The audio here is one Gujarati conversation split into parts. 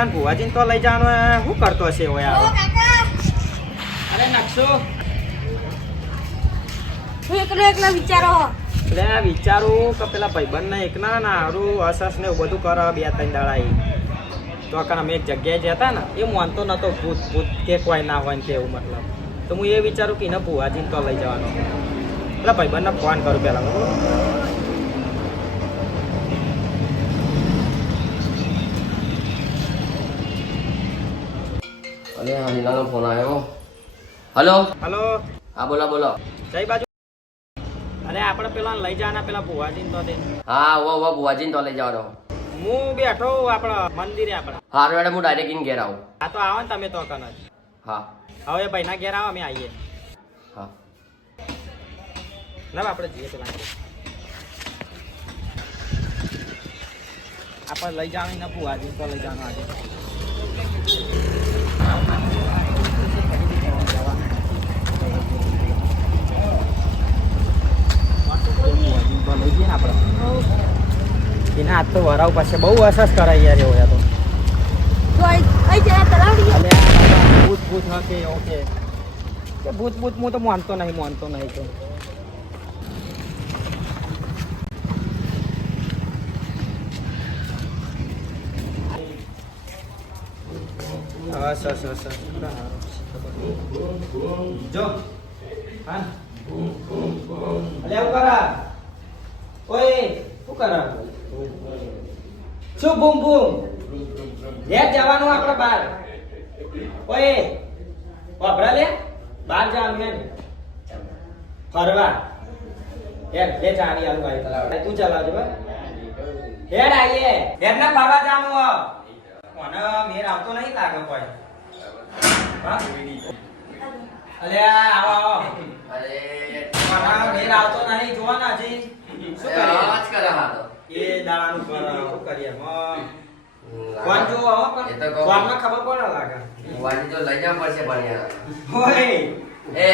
પેલા ભુવાજીને તો લઈ જવાનો શું કરતો હશે હવે અરે નકશો એકલા વિચારો એટલે વિચારું કે પેલા ભાઈબંધને એકના ના હારું અસસ ને એવું બધું કરે 2-3 દાડા તો કારણ અમે એક જગ્યાએ જતા ને એ માનતો નતો ભૂત ભૂત કે કોઈ ના હોય ને કે એવું મતલબ તો હું એ વિચારું કે એને ભુવાજીને તો લઈ જવાનો પેલા ભાઈબંધને ફોન કરું પહેલાં અરે હરીલાનો ફોન આવ્યો. હલો હલો હા બોલો જય બાજુ અરે આપણે પેલા લઈ જવાના પેલા ભુવાજીને તો દે હા વો બુવાજીને તો લઈ જવાનો. હું બેઠો આપણા મંદિરે આપણા હારું હેડે હું ડાયરેક્ટ ઇન ઘેર આવું. હા તો આવો ને તમે તો કન જ હા હવે ભાઈના ઘેર આવો અમે આવીએ હા ના આપણે જઈએ પેલા આપણે લઈ જવાનું ને ભુવાજીને તો લઈ જવાનું આજે લઈ જઈએ ને આપણે એના હાથ તો વરાવ પાસે બહુ અસર કરાય યાર એવું તો ભૂત ભૂત હકે ઓકે ભૂત ભૂત હું તો માનતો નહીં તો જો હા અલે આવું કરા ઓય શું કરા શું બૂમ બૂમ ઘેર જવાનું આપણે બહાર ઓય વાપરા લે બહાર જવાનું એમ ફરવા હેડ લે ચાવી આલું ભાઈ તલાવ તું ચલાવજો બસ હેડ આઈએ હેડ ના ફરવા જવાનું કોને મેર આવતો નહીં લાગે કોઈ હા અલે આવો અરે કોને મેર આવતો નહીં જોવાના હજી શું કરીએ આવાજ કરે હા તો એ દાવાનું પર શું કરીએ કોણ જો હો એ તો કહું. કોણ ખબર કોણ લાગે બુવાજી તો લઈ જવા પડશે પણ યાર. ઓય એ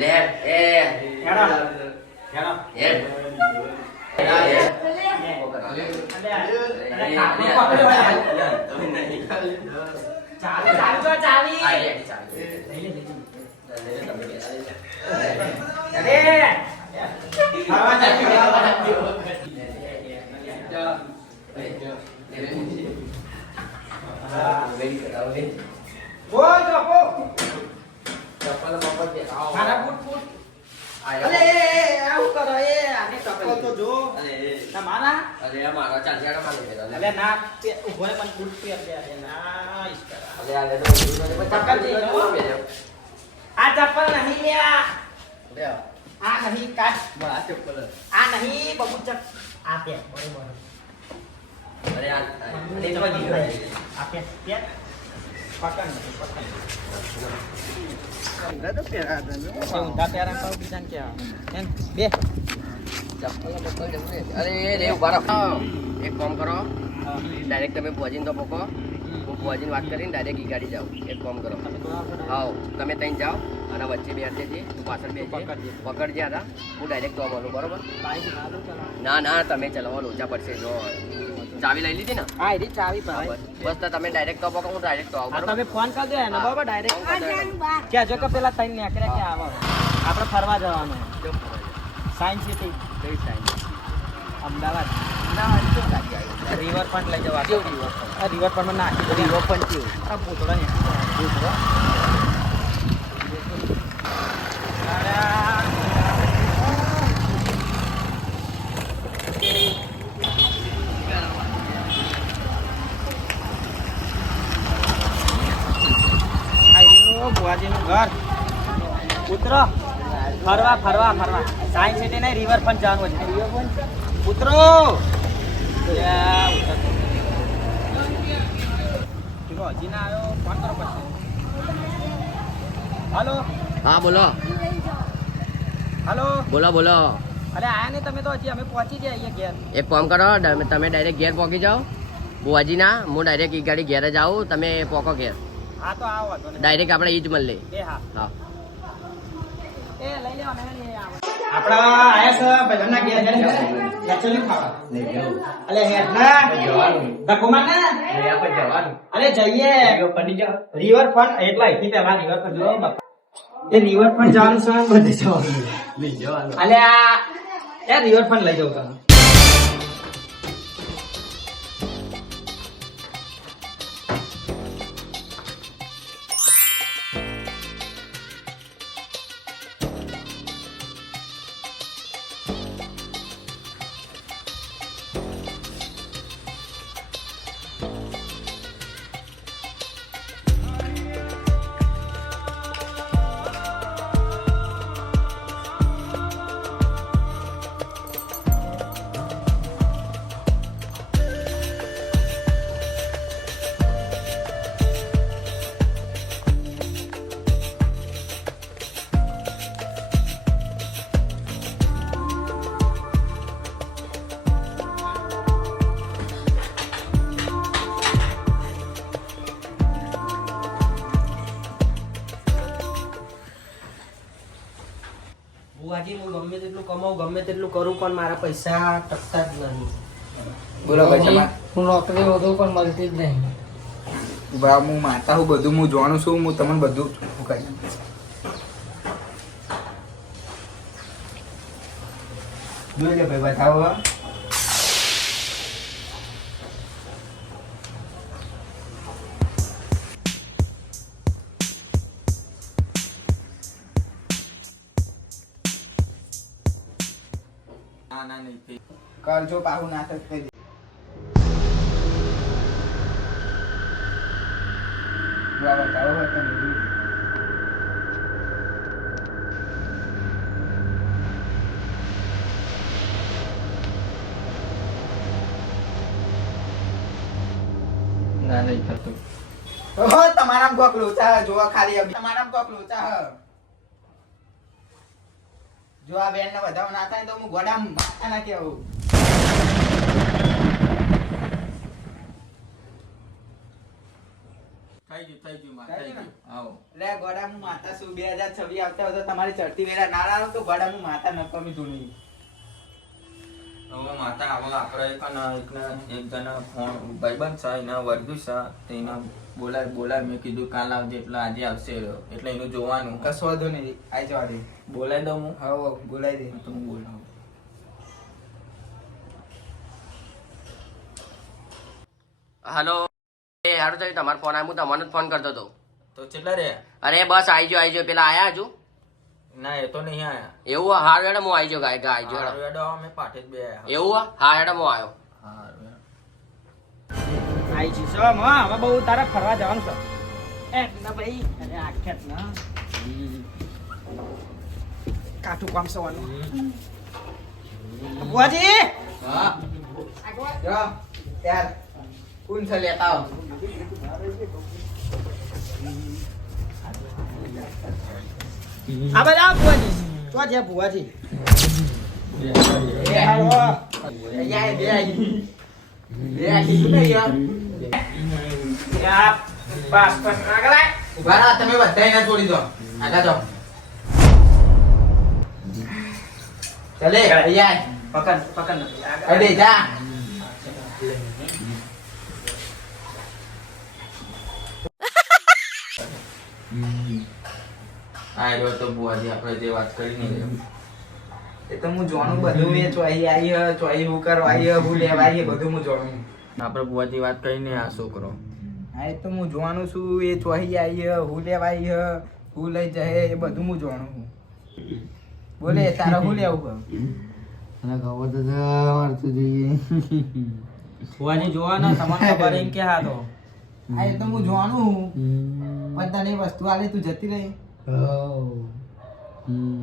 લે એ હેડો હેડો હેડ. આ ચપ્પલ નહીં લ્યા આ નહીં કાટ આ નહીં બબુચક આ પે બરોબર આ પે પે પકડ ઊંધા પહેરા કહું બીજાને ક્યાં એમ બે અરે રે ઉભા રહો. એક કામ કરો ડાયરેક્ટ તમે ભુવાજીને તો પકો હું ભુવાજીને વાત કરીને ડાયરેક્ટ ઈ ગાડી જાઉં. એક કામ કરો હા તમે ત્યાં જાઓ અને વચ્ચે બેસે છે તું પાછળ બેસે પકડજે હતા હું ડાયરેક્ટ તો મળું બરોબર. ના તમે ચલાવવા લોચા પડશે જો ચાવી લઈ લીધી ને હા એની ચાવી પર બસ તો તમે ડાયરેક્ટ તો પકો હું ડાયરેક્ટ તો આવું તમે ફોન કરી દો ને બરાબર ડાયરેક્ટ ક્યાં જો કે પેલા તઈ નીકળે કે આવો આપણે ફરવા જવાનું સાયન્સ સિટી કઈ સાઈડ અમદાવાદ રિવર ફ્રન્ટ લઈ જવા રિવર ફ્રન્ટ માં નાખી રિવર ફ્રન્ટ થયું આ પૂતળા ને ભુવાજીનું ઘર ઉતરો ફરવા સાયન્સ સિટી નહીં રિવર ફ્રન્ટ જવાનું છે ઉતરો હજી ના આવ્યો ફોન કરો પછી હાલો હા બોલો અરે આયા નહીં તમે તો હજી અમે પહોંચી જાય અહીંયા ઘેર એક કામ કરો તમે ડાયરેક્ટ ઘેર પહોંચી જાઓ બુવાજીના હું ડાયરેક્ટ ઈ ગાડી ઘેર જ આવું તમે પોકો ઘેર હા તો આવો તો ડાયરેક્ટ આપણે ઈ જ મળી એ હા હા એ લઈ લેવાના આપણા આયા છે ભાઈના ઘેર જઈને એકચ્યુઅલી ખાવા અલે હેડ ના ધક્કો માર ના દરિયા પર જવાનું. અરે જઈએ બની જાઓ. રિવરફ્રન્ટ એટલે અહીંથી પહેલા રિવરફ્રન્ટ જોવો બાપા. એ રિવરફ્રન્ટ જવાનું છે બધે જવાનું લઈ જવાનું. અલે આ યાર રિવરફ્રન્ટ લઈ જાઉં તમે બુઆજી હું ગમે તેટલું કમાઉં ગમે તેટલું કરું પણ મારા પૈસા ટકતા જ નહીં. બોલો ભાઈ તમારે. હું નોકરી વધુ પણ મળતી જ નહીં. બા હું માતા હું બધું હું જાણું છું હું તમને બધું કહી જોઈ લે ભાઈ બતાવો. ના ના નહીં કરજો પાહું નાટક કરી બા બતાવો હોય તમે ના નહીં થતું. ઓહો તમારામાં કોક લોચા હે, જોવા ખાલી તમારામાં કોક લોચા હે. જો આ બેન ને વધારે ના થાય તો હું ગોડામ માથા નાખી આવું. થઈ ગયું માં, થઈ થઈ ગયું ગયું. આવો. લે ગોડામ હું માતા છું 2026 આવતા હોય તો તમારી ચડતી વેળા ના લાવો તો ગોડામ હું માતા ન કમી ધૂણી. હવે માતા આવો આપણે એક જણા ફોન ભાઈબંધ છે એના વર્ગુ છે તો એને બોલાય મેં કીધું કાલ આવજે એટલે આજે આવશે એટલે એનું જોવાનું કશો વાંધો નહીં આઈ જવા દે. બોલાય દઉં હું હા બોલાવી દે. તો હું બોલાવું. હાલો એ હારું થયું તમારો ફોન આવ્યો. હું તમને જ ફોન કરતો હતો. તો કેટલા રે? અરે બસ આવી જાઓ પેલા આયા હજુ. ના એ તો નહીં આયા. એવું હે? હારું હેડો હું આવી જાઉં ગાય આવી જાઉં. હારું હેડો, અમે પાઠે જ બે આયા. એવું હે? હા હેડો હું આવ્યો. હારું હેડો. આઈ છી સમ હા હવે બહુ તારે ફરવા જવાનું છે એ ના ભાઈ અરે આખ્યાત ના કાઠું કામ સવાનું બુઆજી હા જો યાર કોણ છે લેતા આવો. આ બધા બુઆજી તો જે બુઆજી એ હાલો યાર બે આવી શું નહીં યાર. યા બસ બસ આગળ આય ઉભા રહો તમે બધા એને છોડી દો આગળ જાઓ. ચલે યાર પકડ પકડ અડે જા. આ રહ્યો તો બુઆજી આપણે જે વાત કરી ને એ તો હું જાણું બધું એ ચોઈ આવી હે ચોઈ હું કરવા આવી હે હું લેવા આવી હે બધું હું જાણું. આપણે બુઆજી વાત કરીને આ છોકરો હા એ તો હું જોવાનું છું એ ચોઈ આવી હે હું લેવા આવી હે હું લઈ જાય એ બધું હું જાણું છું. બોલે તારે હું લેવું હે? અને ખબર તો મળતું જોઈએ. બુઆજી જોવાના તમને ખબર એમ કે હા તો હા એ તો હું જાણું પણ તને એ વસ્તુ આલે તું જતી રહી.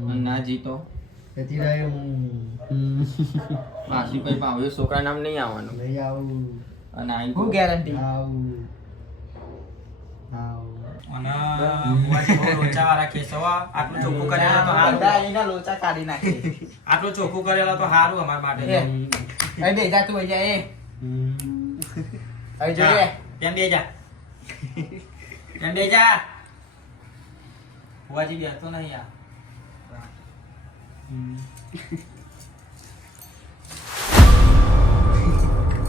અને ના જીતો જતી રહ્યો હું. પાછી કઈ પાવ્યો છોકરા નામ નહીં આવવાનું નહીં આવું. અને આઈ હું ગેરંટી. આવું. આવું. અને બુઆજી બહુ લોચાવાળા કેસો હો. આટલું ચોખ્ખું કરેલા તો બધા હારું એના લોચા કાઢી નાખે. આટલું ચોખ્ખું કરેલા તો હારું અમારા માટે અરે બે જા તું અહીંયા એ હવે જોઈએ. કેમ બે જા કેમ બે જા બુઆજી બેસતો નહીં યાર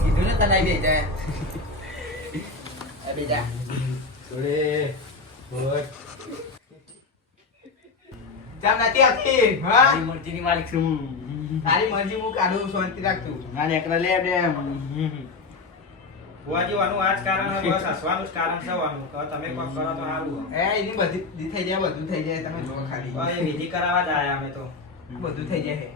કીધું ને તને બે જાય. બેજા જામ નથી આવતી હા તારી મરજીની માલિક છું તારી મરજી હું કાઢું શાંતિ રાખતું ના એકલા લે બે બુઆજી વાનું આ જ કારણ છે બસ હસવાનું જ કારણ છે વાનું કે તમે કોક કરો તો સારું એ એની બધી દી થઈ જાય બધું થઈ જાય તમે જો ખાલી એ વિધિ કરાવવા જ આયા અમે તો બધું થઈ જાય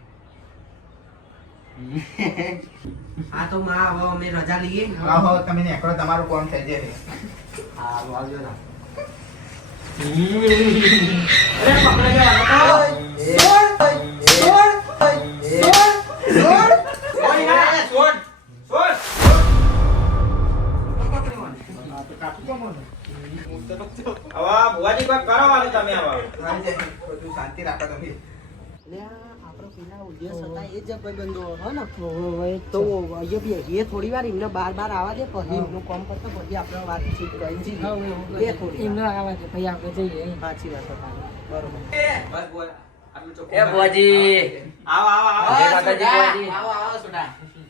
હા તો માં હવે અમે રજા લઈએ આહો તમે નીકળો તમારું કામ થઈ જાય હા આવજો ના અરે પકડી ગયા છોડ છોડ હવે બુઆજી કોક કરો વાલું તમે હવે બધું શાંતિ રાખો તમે આપણો પેલા ઉદ્દેશ હતા એ જ ભાઈબંધો હો ને તો અહીંયા બી એ થોડી વાર એમને બાર આવવા દે પછી એમનું કામ કરતો પછી આપણે વાતચીત કરી જઈએ એ થોડી એમને આવવા દે પછી આપણે જઈએ સાચી વાત હતા બરોબર બસ બુઆ આટલું ચોખ્ખું એ બુઆજી આવો આવો આવો જય માતાજી બુઆજી. આવો આવો સુડા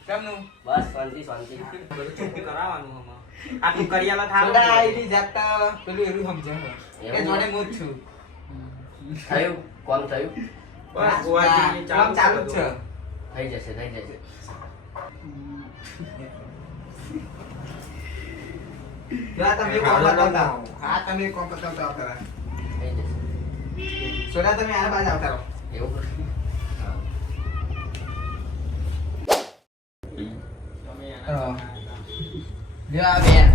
કેમનું બસ શાંતિ શાંતિ બધું ચોખ્ખું કરાવવાનું આમાં આટલું કરિયાલા થાવ સુડા આઈની જાતા પેલું એનું સમજે એ જોડે હું જ છું થયું કોમ થયું બસ બુઆજી કામ ચાલુ જ છે થઈ જશે થઈ જશે જા તમે કોમ બતાવતા હો હા તમે કોમ બતાવતા આવતા રહો. થઈ જશે સુડા તમે આ બાજુ આવતા રહો એવું લ્યો આ બેન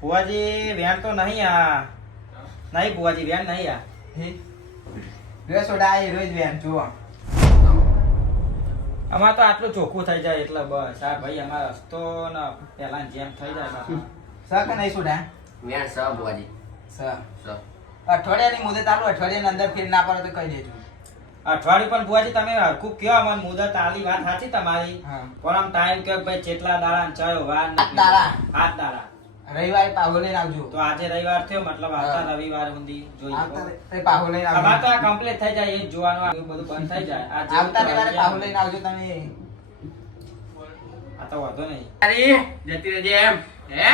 બુઆજી વેન તો નહીં આ નહીં બુઆજી વેન નહીં આ લ્યો સુડા આ હીરો જ બેન જુઓ અમાર તો આટલું ચોખ્ખું થઈ જાય એટલે બસ આ ભાઈ અમાર રસ્તો ને પેલા જેમ થઈ જાય બાપા. સર કે નહીં સુડા વ્યાણ સ બુઆજી સર સ અઠવાડિયાની મુદત આપો અઠવાડિયાની અંદર ફેર ના પડે તો કહી દેજો અઠવાડિયું પણ બુઆજી તમે હરખું કયો અમને મુદત આલી વાત સાચી તમારી હા પણ આમ ટાઈમ કે ભાઈ જેટલા દાડા ને ચયો વાર આઠ દાડા. 8 દાડા રવિવારે પાહો લઈને આવજો તો આજે રવિવાર થયો મતલબ આવતા રવિવાર સુધી આવતા જોઈએ રે પાહો લઈને અમાર તો આવજો આ કમ્પ્લીટ થઈ જાય એ જ જોવાનું આ બધું બંધ થઈ જાય આ જેવું આવતા તો રવિવારે જેમ. પાહો લઈને આવજો તમે આ તો વાંધો નહીં અરે જતી રહેજે એમ હે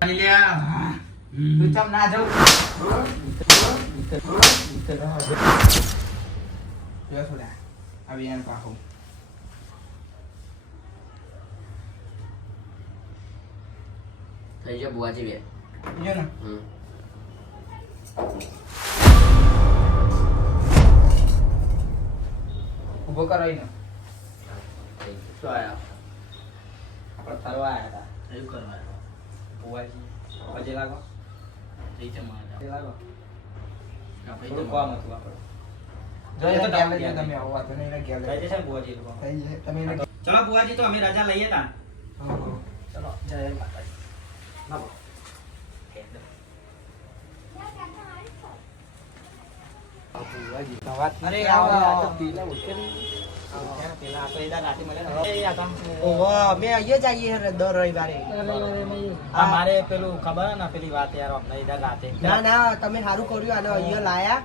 તું ચમ ના જાઉં લ્યો સુડા આવી એમ પાહો થઈ જાય બુઆજી બે જો ને હમ ઊભો કરો એને થઈ ગયું. શું આયા આપણે ફરવા આયા હતા એવું કરવા આયા બુઆજી પજે લાગો પજે લાગો થોડું કામ હતું આપણે જોઈ એ તો ઘેર તમે લેજો ઘેર તમે આવો વાંધો નહીં એને ઘેર થઈ લેજો. જશે ને બુઆજી લોકો થઈ જશે તમે એને ચલો બુઆજી તો અમે રજા લઈએ તા હા, હા. ચલો જય માતાજી લાવો. અરે આવો આવો. પેલા આપણે એદા રાતે મળ્યા ને. એ આ કામ છે. ઓહો અમે અહીંયા જ આવીએ દર રવિવારે આ મારે પેલું ખબર હે ને પેલી વાત યાર અમને એદા રાતે ના ના તમે સારું કર્યું આને અહીંયા લાયા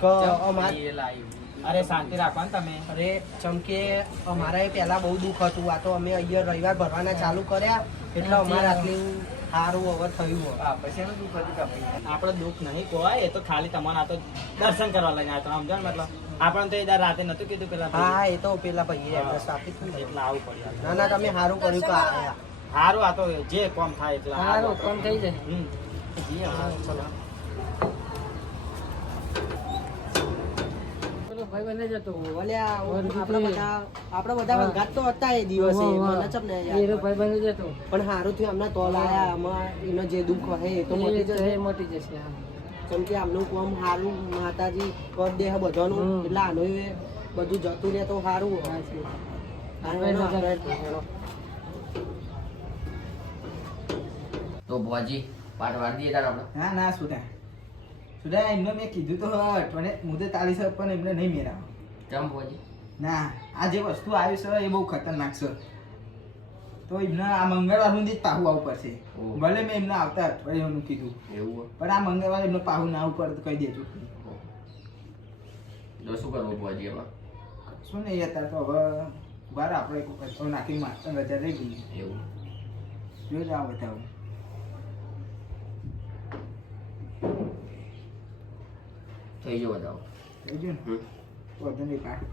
કે અમાર એ લાવ્યું. અરે શાંતિ રાખો ને તમે અરે ચમકે અમારે પહેલા બહુ દુઃખ હતું આ તો અમે અહીંયા રવિવાર ભરવાના ચાલુ કર્યા એટલે અમારે આટલું સારું હવે થયું હવે. હા, પછી એનું દુઃખ હતું કે આપણે આપણે દુઃખ નહીં કોઈ એ તો ખાલી તમારે આ તો દર્શન કરવા લઈને આવ્યા હતા સમજો ને મતલબ આપણને તો એ દાડે રાતે નતું કીધું પેલા હા એ તો પેલા ભાઈએ એડ્રેસ આપી હતું ને. એટલે આવું પડ્યું ના ના તમે સારું કર્યું કે આયા સારું આ તો જે કોમ થાય એટલે સારું, કોમ થઈ જાય. હમ. જી, હા, ચલો. ઓલ્યા આપણે બધા વંગાત તો હતા એ દિવસે મને ચમ ને યાદ. પણ સારું થયું અમને તો લાયા આમાં એનો જે દુઃખ હે એ તો મટી જશે કેમ કે આમનું કામ સારું માતાજી કર દે હે બધાનું એટલે આનું એ બધું જતું રહે તો સારું તો બુઆજી પાટ વાર દઈએ તાર આપણે ના ના સુડા સુડા એમને મેં કીધું તો અઠવાડિયે મુદત આલી છે પણ એમને નહીં મેળાવો ચમ બુઆજી ના આ જે વસ્તુ આવી છે એ બહુ ખતરનાક છે તો એમને આ મંગળવાર સુધી જ પાહું આવવું પડશે ઓહ. ભલે મેં એમને આવતા અઠવાડિયાનું કીધું એવું હોય. પણ આ મંગળવારે એમને પાહું ના આવવું પડે તો કહી દેજો તો શું કરવું બુઆજી એમાં શું નહીં હતા તો હવે બાર આપણે એક વખત તો નાખીને માસ્ટર રજા લઈ ગઈ એવું જો જ આ બતાવું થઈ ગયો બતાવો થઈ ગયું ને હમ વધુ નહીં કાઢ